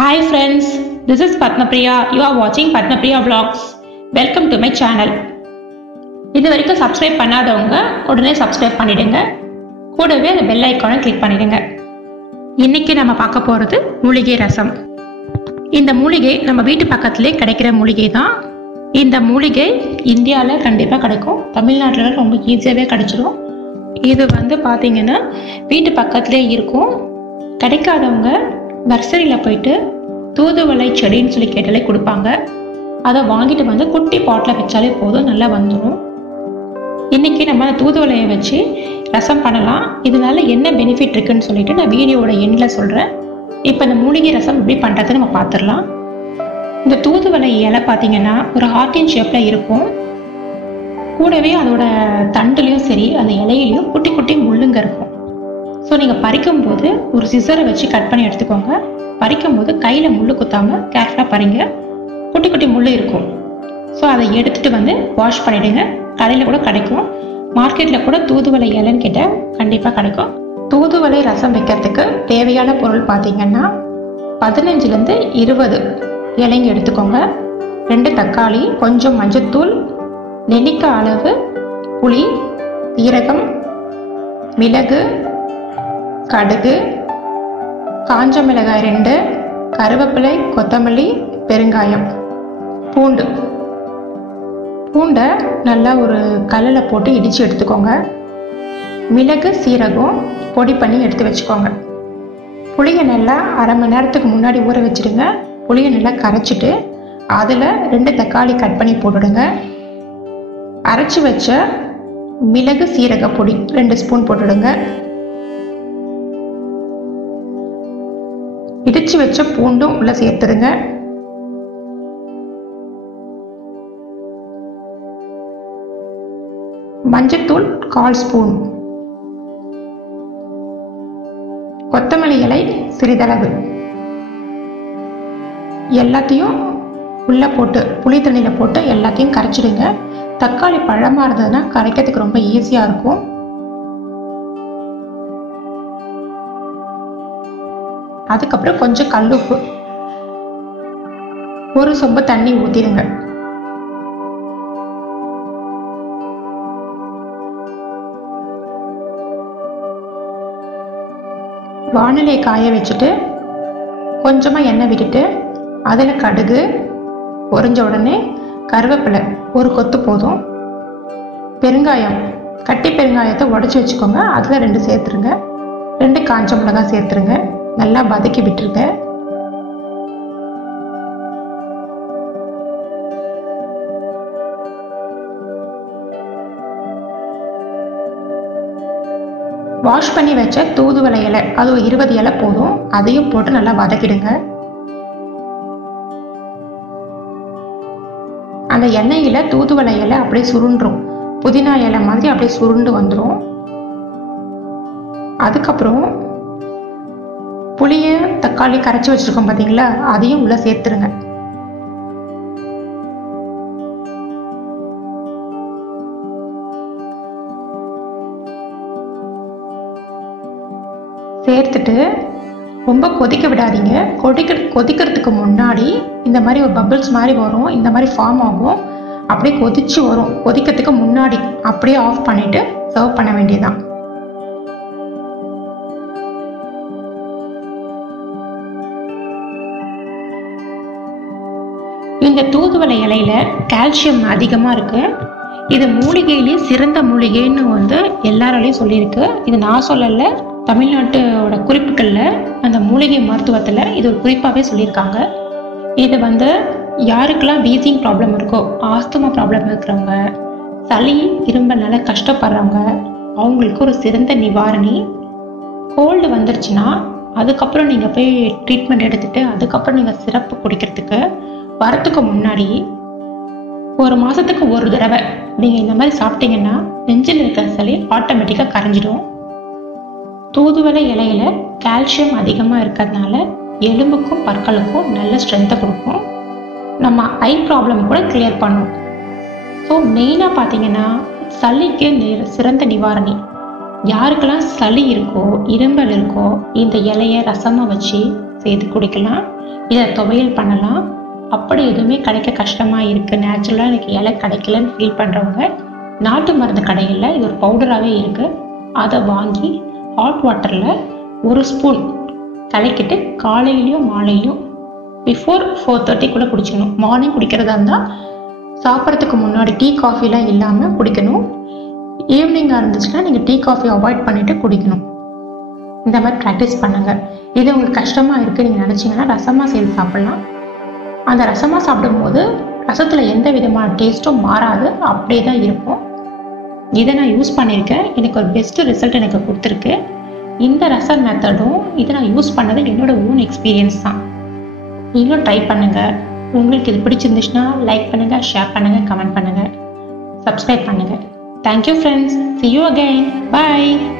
Hi friends, this is Padmapriyaa. You are watching Padmapriyaa vlogs. Welcome to my channel. இது வரைக்கும் subscribe பண்ணாதவங்க உடனே subscribe பண்ணிடுங்க. கூடவே அந்த bell icon-ஐ click பண்ணிடுங்க. இன்னைக்கு நம்ம பார்க்க போறது மூலிகை ரசம். இந்த மூலிகை நம்ம வீட்டு பக்கத்திலே கிடைக்கிற மூலிகை தான். இந்த மூலிகை இந்தியால கண்டிப்பா கிடைக்கும். தமிழ்நாட்டுல ரொம்ப ஈஸியாவே கிடைச்சிரும். இது பாத்தீங்கன்னா வீட்டு பக்கத்திலே இருக்கும். கிடைக்காதவங்க நர்சரியில் போயிட்டு தூதுவளை செடின்னு சொல்லி கேட்டாலே கொடுப்பாங்க. அதை வாங்கிட்டு குட்டி பாட்டில் வச்சாலே போதும், நல்லா வந்துடும். இன்னைக்கு நம்ம தூதுவளையை வச்சு ரசம் பண்ணலாம். இதனால என்ன பெனிஃபிட் இருக்குன்னு சொல்லிட்டு நான் வீடியோட எண்டில் சொல்கிறேன். இப்போ இந்த மூலிகை ரசம் எப்படி பண்ணுறது நம்ம பார்த்துடலாம். இந்த தூதுவளை இலை பார்த்தீங்கன்னா ஒரு ஹார்ட்டின் ஷேப்பில் இருக்கும். கூடவே அதோட தண்டுலையும் சரி அந்த இலையிலையும் குட்டி குட்டி முள்ளுங்க இருக்கும். ஸோ நீங்கள் பறிக்கும்போது ஒரு சிசரை வச்சு கட் பண்ணி எடுத்துக்கோங்க. பறிக்கும்போது கையில் முள் குத்தாமல் கேர்ஃபுல்லாக பறிங்க. குட்டி குட்டி முள் இருக்கும். ஸோ அதை எடுத்துகிட்டு வாஷ் பண்ணிவிடுங்க. கடையில் கூட கிடைக்கும், மார்க்கெட்டில் கூட தூதுவளை இலைன்னு கேட்டால் கண்டிப்பாக கிடைக்கும். தூதுவளை ரசம் வைக்கிறதுக்கு தேவையான பொருள் பார்த்தீங்கன்னா 15 to 20 இலைங்க எடுத்துக்கோங்க. 2 தக்காளி, கொஞ்சம் மஞ்சத்தூள், நெல்லிக்காய் அளவு புளி, சீரகம், மிளகு, கடுகு, காஞ்ச மிளகாய் 2, கருவேப்பிலை, கொத்தமல்லி, பெருங்காயம், பூண்டை நல்லா ஒரு கல்லில் போட்டு இடித்து எடுத்துக்கோங்க. மிளகு, சீரகம் பொடி பண்ணி எடுத்து வச்சுக்கோங்க. புளியை நல்லா அரை மணி நேரத்துக்கு முன்னாடி ஊற வச்சுடுங்க. புளியை நல்லா கரைச்சிட்டு அதில் 2 தக்காளி கட் பண்ணி போட்டுடுங்க. அரைச்சி வச்ச மிளகு சீரக பொடி 2 ஸ்பூன் போட்டுடுங்க. இடிச்சு வச்ச பூண்டும் உள்ள சேர்த்துடுங்க. மஞ்சத்தூள் 1/4 ஸ்பூன், கொத்தமல்லி இலை சிறிதளவு, எல்லாத்தையும் உள்ள போட்டு புளி தண்ணியில் போட்டு எல்லாத்தையும் கரைச்சிடுங்க. தக்காளி பழமாக இருந்ததுன்னா கரைக்கிறதுக்கு ரொம்ப ஈஸியாக இருக்கும். அதுக்கப்புறம் கொஞ்சம் கல்லுப்பு, ஒரு சொம்பு தண்ணி ஊற்றிடுங்க. வானிலையை காய வச்சுட்டு கொஞ்சமாக எண்ணெய் விட்டுட்டு அதில் கடுகு பொரிஞ்ச உடனே கருவேப்பிலை ஒரு கொத்து போதும், பெருங்காயம் கட்டி பெருங்காயத்தை உடச்சி வச்சுக்கோங்க, அதில் 2 சேர்த்துருங்க. 2 காஞ்ச மிளகாய் சேர்த்துருங்க. நல்லா வதக்கி விட்டுருங்க. வாஷ் பண்ணி வச்ச தூதுவளை இலை அது 20 இலை போதும், அதையும் போட்டு நல்லா வதக்கிடுங்க. அந்த எண்ணெயில தூதுவளை இலை அப்படியே சுருண்டும், புதினா இலை மாதிரி அப்படியே சுருண்டு வந்துடும். அதுக்கப்புறம் புளியை தக்காளி கரைச்சி வச்சிருக்கோம் பார்த்தீங்களா, அதையும் உள்ள சேர்த்துருங்க. சேர்த்துட்டு ரொம்ப கொதிக்க விடாதீங்க. கொதிக்கிறதுக்கு முன்னாடி இந்த மாதிரி ஒரு பபிள்ஸ் மாதிரி வரும், இந்த மாதிரி ஃபார்ம் ஆகும். அப்படியே கொதிச்சு வரும். கொதிக்கிறதுக்கு முன்னாடி அப்படியே ஆஃப் பண்ணிட்டு சர்வ் பண்ண வேண்டியதுதான். இந்த தூதுவளை இலையில கால்சியம் அதிகமாக இருக்கு. இது மூலிகையிலேயே சிறந்த மூலிகைன்னு எல்லாராலையும் சொல்லியிருக்கு. இது நான் சொல்லலை, தமிழ்நாட்டோட குறிப்புகளில் அந்த மூலிகை மருத்துவத்தில் இது ஒரு குறிப்பாகவே சொல்லியிருக்காங்க. இது யாருக்கெல்லாம் வீசிங் ப்ராப்ளம் இருக்கோ, ஆஸ்துமா ப்ராப்ளம் இருக்கிறவங்க, சளி இரும்பல்னால கஷ்டப்படுறவங்க, அவங்களுக்கு ஒரு சிறந்த நிவாரணி. கோல்டு வந்துருச்சுன்னா அதுக்கப்புறம் நீங்கள் போய் ட்ரீட்மெண்ட் எடுத்துகிட்டு அதுக்கப்புறம் நீங்கள் சிரப்பு குடிக்கிறதுக்கு வரத்துக்கு முன்னாடி 1 மாதத்துக்கு ஒரு தடவை நீங்கள் இந்த மாதிரி சாப்பிட்டீங்கன்னா நெஞ்சில் இருக்கிற சளி ஆட்டோமேட்டிக்காக கரைஞ்சிடும். தூதுவளை இலையில கால்சியம் அதிகமாக இருக்கிறதுனால எலும்புக்கும் பற்களுக்கும் நல்ல ஸ்ட்ரென்த்தை கொடுக்கும். நம்ம ஐ ப்ராப்ளம் கூட கிளியர் பண்ணும். ஸோ மெயினாக பார்த்தீங்கன்னா சளிக்கு சிறந்த நிவாரணி. யாருக்கெல்லாம் சளி இருக்கோ, இரும்பல் இருக்கோ, இந்த இலையை ரசமாக வச்சு சேர்த்து குடிக்கலாம். இதை துவையல் பண்ணலாம். அப்படி எதுவுமே கிடைக்க கஷ்டமாக இருக்குது, நேச்சுரலாக எனக்கு இலை கிடைக்கலன்னு ஃபீல் பண்ணுறவங்க நாட்டு மருந்து கடையில் இது ஒரு பவுடராகவே இருக்குது, அதை வாங்கி ஹாட் வாட்டரில் 1 ஸ்பூன் கலக்கிட்டு காலையிலையும் மாலையிலையும் பிஃபோர் 4:30 குடிச்சிடணும். மார்னிங் குடிக்கிறதா இருந்தால் சாப்பிட்றதுக்கு முன்னாடி டீ காஃபிலாம் இல்லாமல் குடிக்கணும். ஈவினிங்காக இருந்துச்சுன்னா நீங்கள் டீ காஃபி அவாய்ட் பண்ணிவிட்டு குடிக்கணும். இந்த மாதிரி ப்ராக்டிஸ் பண்ணுங்கள். இது உங்களுக்கு கஷ்டமாக இருக்குது நீங்கள் நினச்சிங்கன்னா ரசமாக செய்து சாப்பிட்லாம். அந்த ரசமாக சாப்பிடும்போது ரசத்தில் எந்த விதமான டேஸ்ட்டும் மாறாது, அப்படியே தான் இருக்கும். இதை நான் யூஸ் பண்ணியிருக்கேன், எனக்கு ஒரு பெஸ்ட்டு ரிசல்ட் எனக்கு கொடுத்துருக்கு. இந்த ரசம் மெத்தடும் இதை நான் யூஸ் பண்ணது என்னோட ஓன் எக்ஸ்பீரியன்ஸ் தான். நீங்களும் ட்ரை பண்ணுங்கள். உங்களுக்கு இது பிடிச்சிருந்துச்சுன்னா லைக் பண்ணுங்கள், ஷேர் பண்ணுங்கள், கமெண்ட் பண்ணுங்கள், சப்ஸ்கிரைப் பண்ணுங்கள். Thank you friends. See you again. Bye.